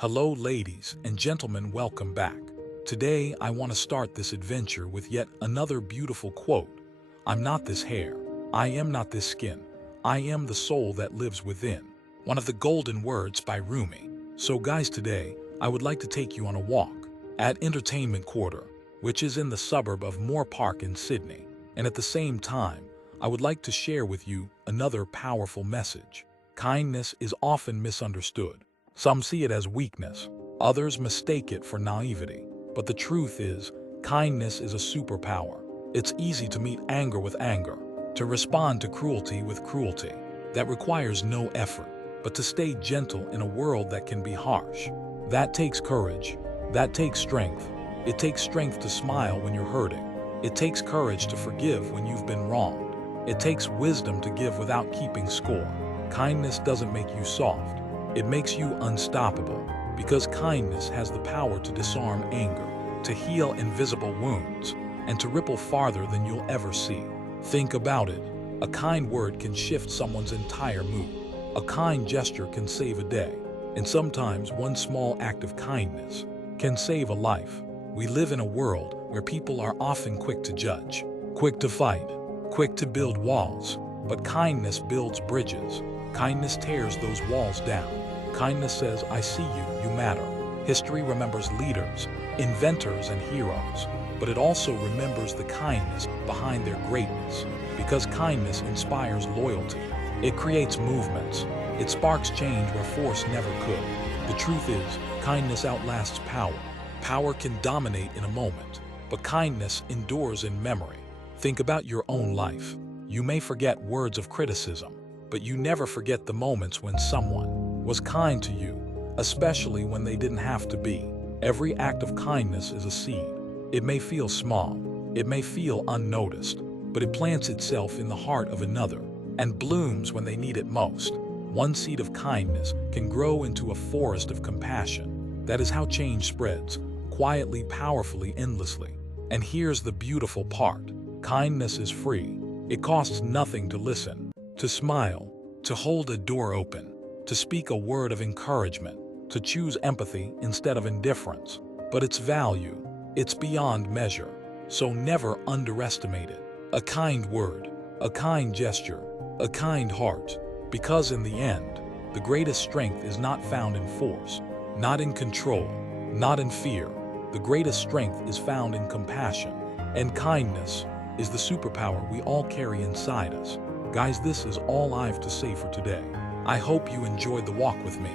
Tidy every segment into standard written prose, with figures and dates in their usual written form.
Hello, ladies and gentlemen, welcome back. Today, I want to start this adventure with yet another beautiful quote. I'm not this hair. I am not this skin. I am the soul that lives within. One of the golden words by Rumi. So guys, today, I would like to take you on a walk at Entertainment Quarter, which is in the suburb of Moore Park in Sydney. And at the same time, I would like to share with you another powerful message. Kindness is often misunderstood. Some see it as weakness, others mistake it for naivety. But the truth is, kindness is a superpower. It's easy to meet anger with anger, to respond to cruelty with cruelty. That requires no effort, but to stay gentle in a world that can be harsh. That takes courage. That takes strength. It takes strength to smile when you're hurting. It takes courage to forgive when you've been wronged. It takes wisdom to give without keeping score. Kindness doesn't make you soft. It makes you unstoppable, because kindness has the power to disarm anger, to heal invisible wounds, and to ripple farther than you'll ever see. Think about it. A kind word can shift someone's entire mood. A kind gesture can save a day. And sometimes one small act of kindness can save a life. We live in a world where people are often quick to judge, quick to fight, quick to build walls. But kindness builds bridges. Kindness tears those walls down. Kindness says, I see you, you matter. History remembers leaders, inventors, and heroes, but it also remembers the kindness behind their greatness, because kindness inspires loyalty. It creates movements. It sparks change where force never could. The truth is, kindness outlasts power. Power can dominate in a moment, but kindness endures in memory. Think about your own life. You may forget words of criticism, but you never forget the moments when someone was kind to you, especially when they didn't have to be. Every act of kindness is a seed. It may feel small, it may feel unnoticed, but it plants itself in the heart of another and blooms when they need it most. One seed of kindness can grow into a forest of compassion. That is how change spreads, quietly, powerfully, endlessly. And here's the beautiful part. Kindness is free. It costs nothing to listen, to smile, to hold a door open, to speak a word of encouragement, to choose empathy instead of indifference. But its value, it's beyond measure, so never underestimate it. A kind word, a kind gesture, a kind heart, because in the end, the greatest strength is not found in force, not in control, not in fear. The greatest strength is found in compassion, and kindness is the superpower we all carry inside us. Guys, this is all I have to say for today. I hope you enjoyed the walk with me,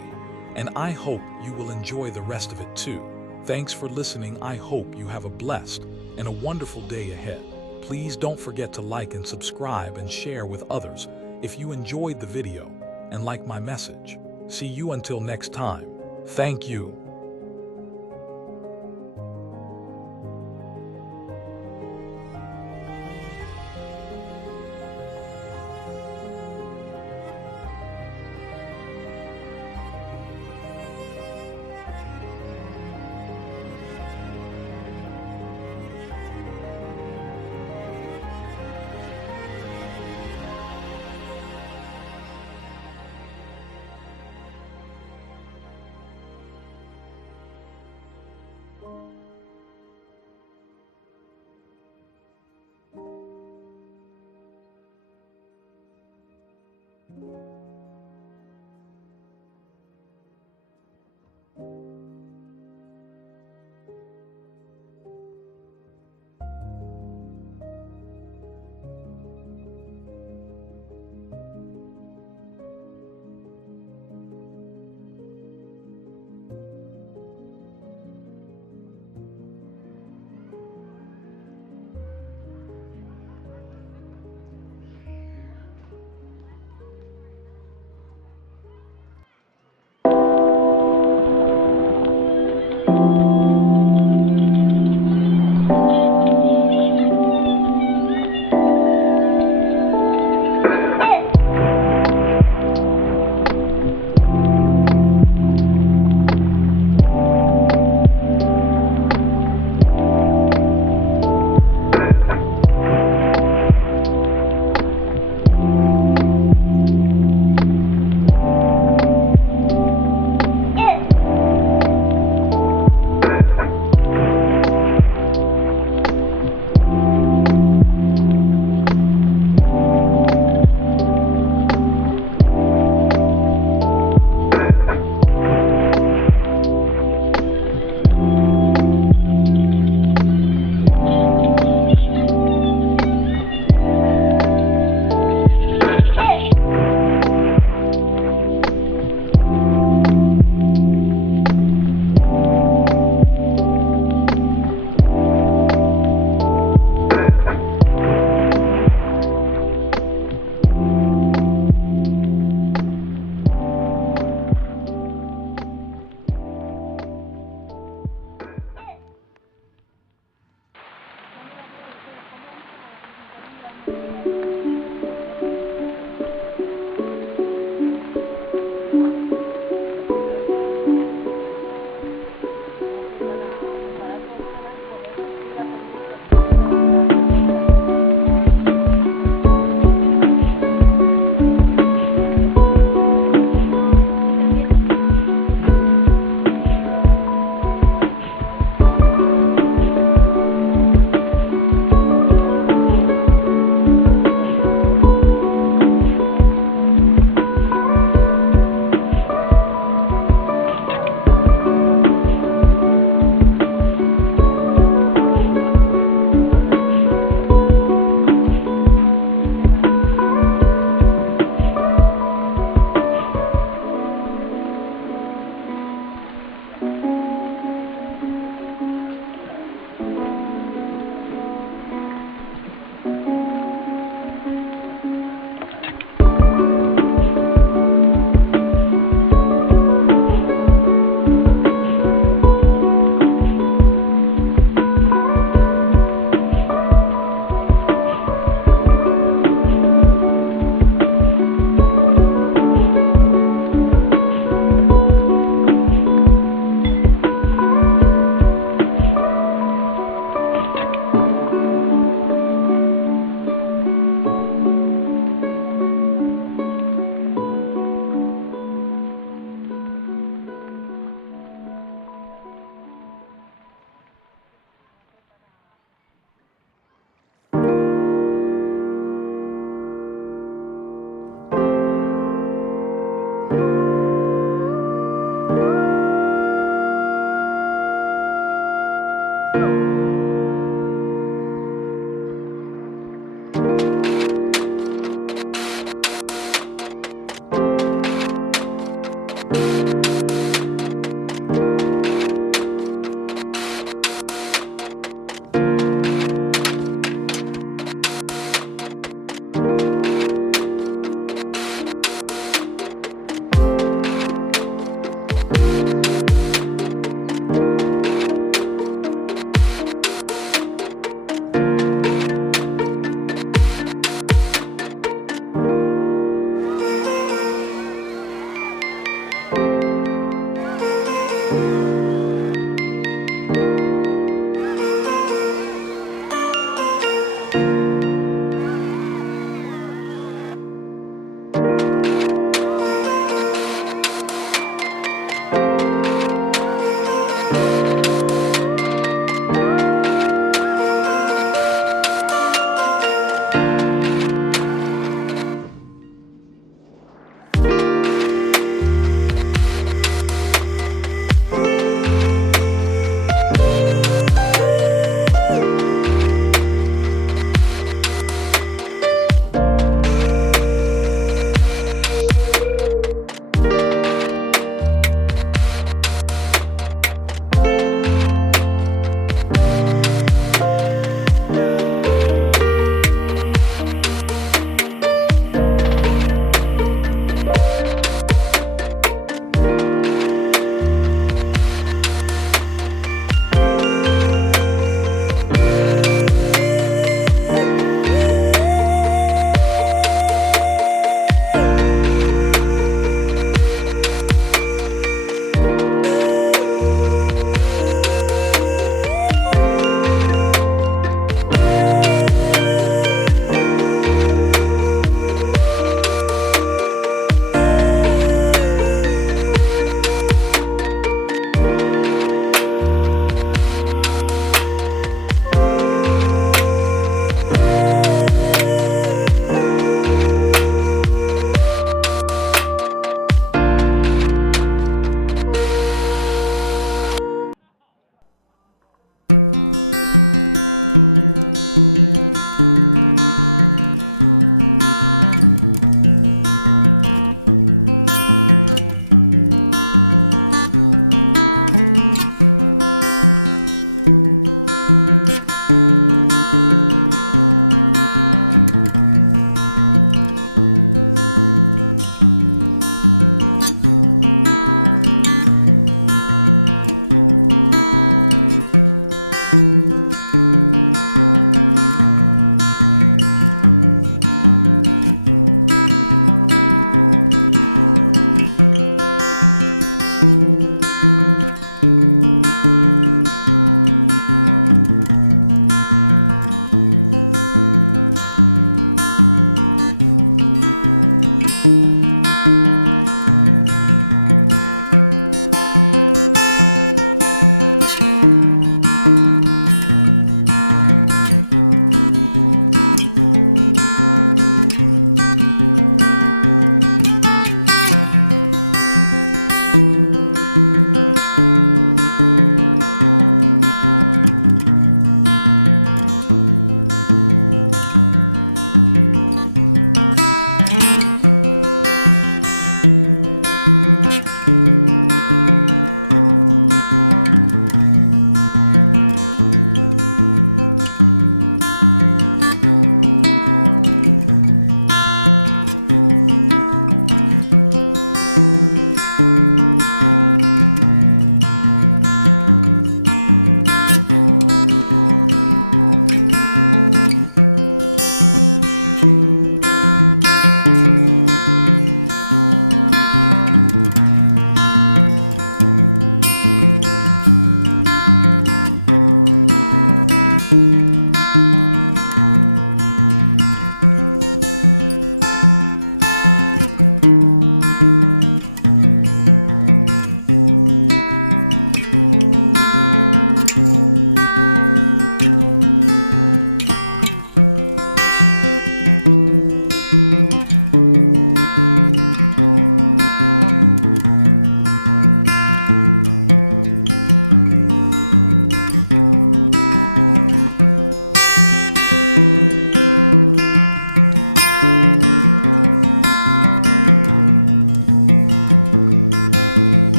and I hope you will enjoy the rest of it too. Thanks for listening. I hope you have a blessed and a wonderful day ahead. Please don't forget to like and subscribe and share with others if you enjoyed the video and like my message. See you until next time. Thank you.